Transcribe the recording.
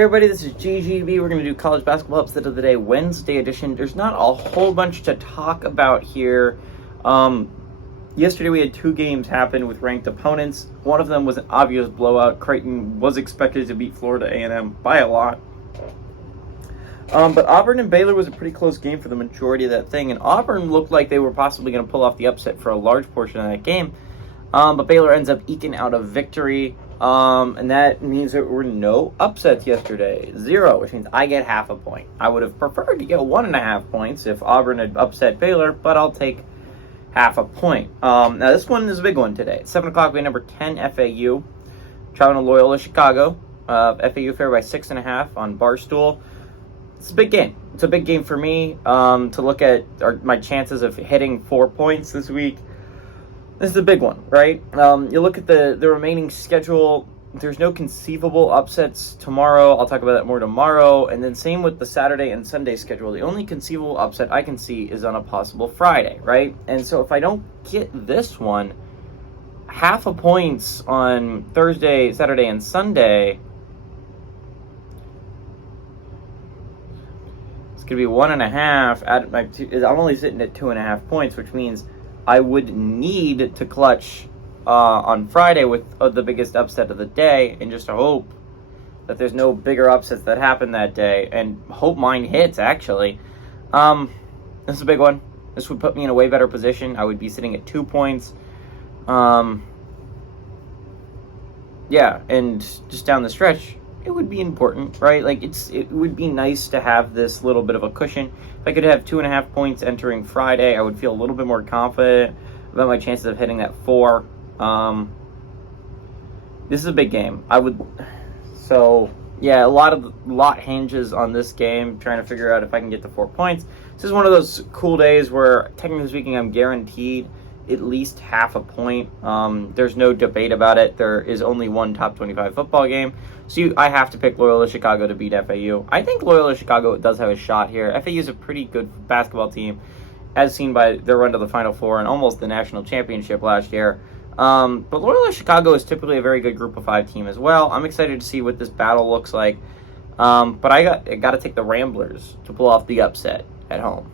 Hey everybody, this is GGB. We're going to do college basketball upset of the day, Wednesday edition. There's not a whole bunch to talk about here. Yesterday we had two games happen with ranked opponents. One of them was an obvious blowout. Creighton was expected to beat Florida A&M by a lot. But Auburn and Baylor was a pretty close game for the majority of that thing, and Auburn looked like they were possibly going to pull off the upset for a large portion of that game. But Baylor ends up eking out a victory. And that means there were no upsets yesterday. 0, which means I get half a point. I would have preferred to get 1.5 points if Auburn had upset Baylor, but I'll take half a point. Now, this one is a big one today. 7 o'clock, we have number 10, FAU. Traveling to Loyola, Chicago. FAU favored by 6.5 on Barstool. It's a big game. It's a big game for me to look at my chances of hitting 4 points this week. This is a big one, right? You look at the remaining schedule. There's no conceivable upsets tomorrow. I'll talk about that more tomorrow. And then same with the Saturday and Sunday schedule. The only conceivable upset I can see is on a possible Friday, right? And so if I don't get this one, half a points on Thursday, Saturday, and Sunday, it's going to be 1.5. I'm only sitting at 2.5 points, which means I would need to clutch on Friday with the biggest upset of the day and just hope that there's no bigger upsets that happen that day and hope mine hits, actually. This is a big one. This would put me in a way better position. I would be sitting at 2 points. Yeah, and just down the stretch, it would be important, right? Like, it would be nice to have this little bit of a cushion. If I could have 2.5 points entering Friday, I would feel a little bit more confident about my chances of hitting that 4. This is a big game. So yeah, a lot hinges on this game, trying to figure out if I can get to 4 points. This is one of those cool days where, technically speaking, I'm guaranteed at least half a point. There's no debate about it. There is only one top 25 football game. So I have to pick Loyola Chicago to beat FAU. I think Loyola Chicago does have a shot here. FAU is a pretty good basketball team, as seen by their run to the Final Four and almost the national championship last year. But Loyola Chicago is typically a very good Group of 5 team as well. I'm excited to see what this battle looks like. But I got to take the Ramblers to pull off the upset at home.